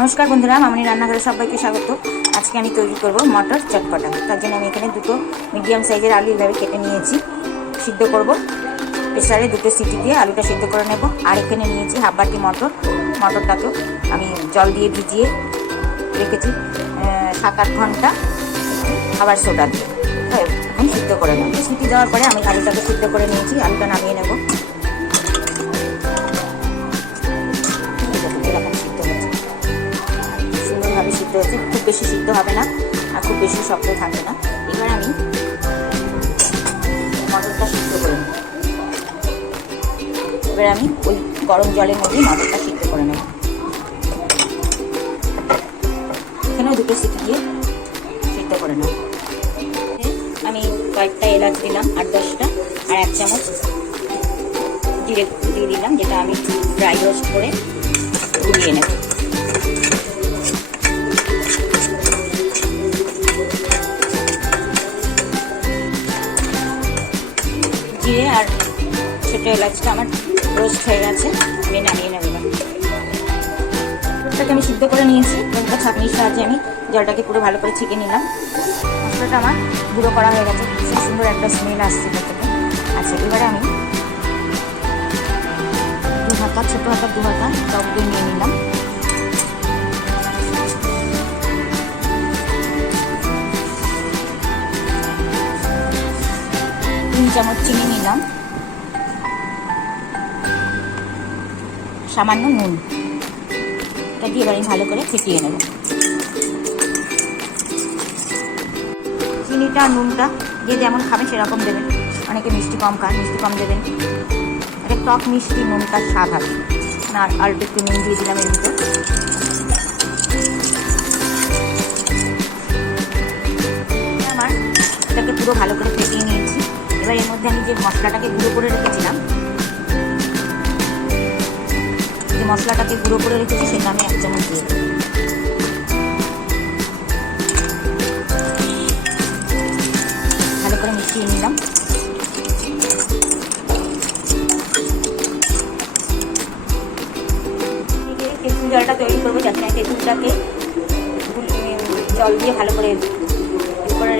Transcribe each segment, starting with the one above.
নমস্কার বন্ধুরা, মামনি রান্নাঘরে সবাইকে স্বাগত। আজকে আমি তৈরি করব মটর চটপটা। তার জন্য আমি এখানে দুটো মিডিয়াম সাইজের আলু এইভাবে কেটে নিয়েছি, সিদ্ধ করব। প্রেসারে দুটো সিটি দিয়ে আলুটা সিদ্ধ করে নেব। আর এখানে নিয়েছি হাফ বাটি মটরটাকে আমি জল দিয়ে ভিজিয়ে রেখেছি 7-8 ঘন্টা খাবার সোডা দিয়ে। এখন সিদ্ধ করে নেব। সিটি দেওয়ার পরে আমি আলুটাকে সিদ্ধ করে নিয়েছি, আলুটা নামিয়ে নেব। সিদ্ধ হচ্ছে, খুব বেশি সিদ্ধ হবে না আর খুব বেশি শক্ত থাকবে না। এবার আমি মটরটা সিদ্ধ করে নেব। এবার আমি ওই গরম জলের মধ্যে মটরটা সিদ্ধ করে নেব। এখানেও দুটো সিটি দিয়ে সিদ্ধ করে নেব। আমি কয়েকটা এলাচ দিলাম 8-10টা, আর 1 চামচ জিরে দিয়ে দিলাম, যেটা আমি ড্রাই রোস্ট করে গুলিয়ে নেব। জিরে আর ছোটো এলাচটা আমার রোস্ট হয়ে গেছে, আমি নামিয়ে নেব। ওটাকে আমি সিদ্ধ করে নিয়েছি। একটা ছাঁকনির সাহায্যে আমি জলটাকে পুরো ভালো করে ছেঁকে নিলাম। মশলাটা আমার গুঁড়ো করা হয়ে গেছে, খুব সুন্দর একটা স্মেল আসছে থেকে। আচ্ছা, এবারে আমি ছোটো হাতা 2 হাতা টক দই নিয়ে নিলাম। 3 চামচ চিনি নিলাম, সামান্য নুন। এটা দিয়ে এবার ভালো করে ফেটিয়ে নেব। চিনিটা নুনটা যে যেমন খাবে সেরকম দেবেন। অনেকে মিষ্টি কম খান, মিষ্টি কম দেবেন। এটা টক মিষ্টি নুনটার স্বাদ আছে না। অল্প একটু নুন দিয়ে দিলাম এর ভিতর। আমার এটাকে পুরো ভালো করে ফেটিয়ে নিয়েছি। এবার এর মধ্যে আমি যে মশলাটাকে গুঁড়ো করে রেখেছিলাম, যে মশলাটাকে গুঁড়ো করে রেখেছি সেটা আমি 1 চামচ দিয়ে দেবো। ভালো করে মিশিয়ে নিলাম। তেঁতুল জলটা তৈরি করবো, যাতে আমি তেঁতুলটাকে জল দিয়ে ভালো করে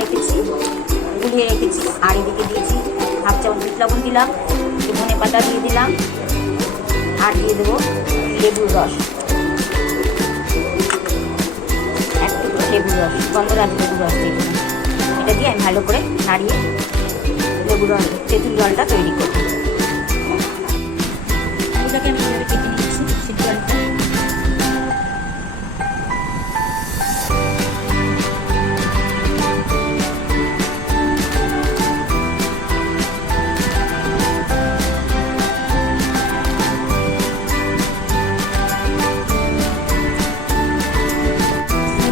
রেখেছি, গুলিয়ে রেখেছি। আর এদিকে দিয়েছি 1/2 চামচ বিট লবণ দিলাম, ধনে পাতা দিয়ে দিলাম, আর দিয়ে দেবো লেবুর রস, একটু লেবুর রস, গন্ধরাজ লেবুর রস দিয়ে দিলাম। এটা দিয়ে আমি ভালো করে নাড়িয়ে লেবুর রস তেঁতুল জলটা তৈরি করব। এটাকে আমি এভাবে কেটে নিচ্ছি সিদ্ধ জলটা।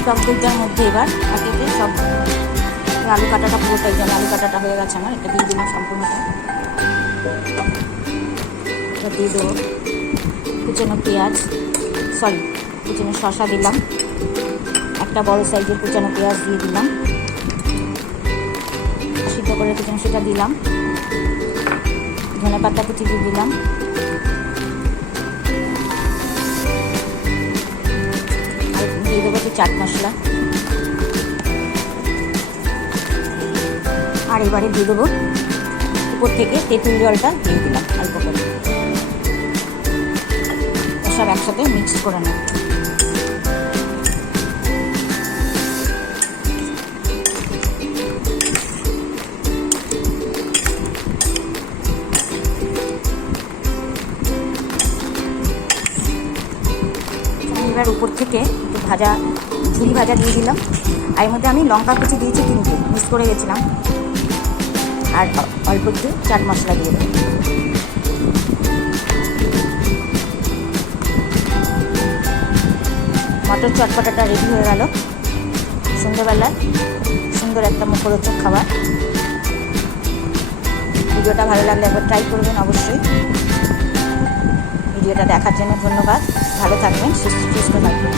টক দইটার মধ্যে এবার একে সব আলু কাটাটা পুরোটাই যেন আলু কাটাটা হয়ে গেছে আমার। এটা দিয়ে দিলাম সম্পূর্ণটা। এটা দিয়ে দেবো কুচনো পেঁয়াজ, কুচনো শসা দিলাম। একটা বড় সাইজের কুচনো পেঁয়াজ দিয়ে দিলাম, সিদ্ধ করে রেখেছিলাম সেটা দিলাম। ধনে পাতা কুচি দিয়ে দিলাম। দিয়ে দেবো একটু চাট মশলা। আর এবারে দিয়ে দেবো উপর থেকে তেঁতুল জলটা দিয়ে দিলাম অল্প করে। সব একসাথে মিক্স করে নেব। এবার উপর থেকে একটু ঝুরি ভাজা দিয়ে দিলাম। আর এর মধ্যে আমি লঙ্কা কুচি দিয়েছি 3টে, মিক্স করে গেছিলাম। আর অল্প একটু চাট মশলা দিয়ে দেবো। মটর চটপটাটা রেডি হয়ে গেল। সন্ধ্যেবেলায় সুন্দর একটা মুখরোচক খাবার। ভিডিওটা ভালো লাগলে একবার ট্রাই করবেন অবশ্যই। ভিডিওটা দেখার জন্য ধন্যবাদ। ভালো থাকবেন, সুস্থ থাকবেন।